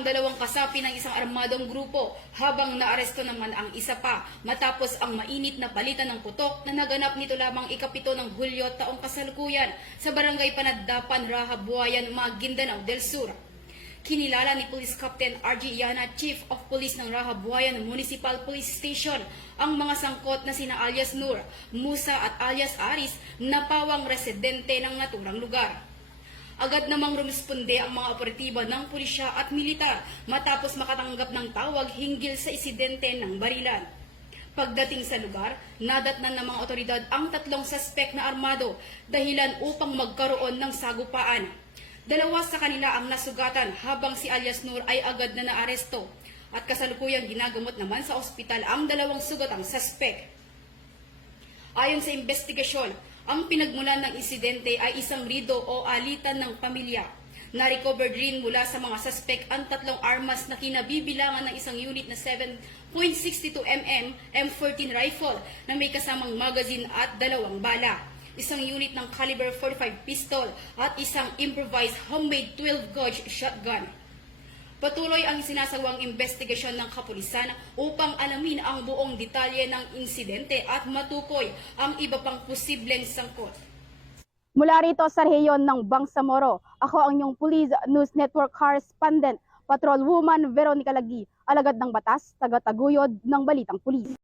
ang dalawang kasapi ng isang armadong grupo habang naaresto naman ang isa pa matapos ang mainit na palitan ng putok na naganap nito lamang ikapito ng Hulyo taong kasalukuyan sa barangay Panagdapan, Raha, Buayan, Maguindanao del Sur. Kinilala ni Police Captain RG Yana, Chief of Police ng Raha Buayan Municipal Police Station, ang mga sangkot na sina alias Nur, Musa at alias Aris na pawang residente ng naturang lugar. Agad namang rumisponde ang mga operatiba ng pulisya at militar matapos makatanggap ng tawag hinggil sa insidente ng barilan. Pagdating sa lugar, nadatnan ng mga otoridad ang tatlong suspect na armado dahilan upang magkaroon ng sagupaan. Dalawa sa kanila ang nasugatan habang si alias Nur ay agad na naaresto at kasalukuyang ginagamot naman sa ospital ang dalawang sugatang suspect. Ayon sa investigasyon, ang pinagmulan ng insidente ay isang rido o alitan ng pamilya. Na-recovered rin mula sa mga suspect ang tatlong armas na kinabibilangan ng isang unit na 7.62mm M14 rifle na may kasamang magazine at dalawang bala, isang unit ng caliber 45 pistol at isang improvised homemade 12-gauge shotgun. Patuloy ang sinasawang investigasyon ng kapulisan upang alamin ang buong detalye ng insidente at matukoy ang iba pang posibleng sangkot. Mula rito sa rehiyon ng Bangsamoro, ako ang inyong Police News Network Correspondent, Patrolwoman Veronica Lagi, alagad ng batas, taga-taguyod ng Balitang Pulis.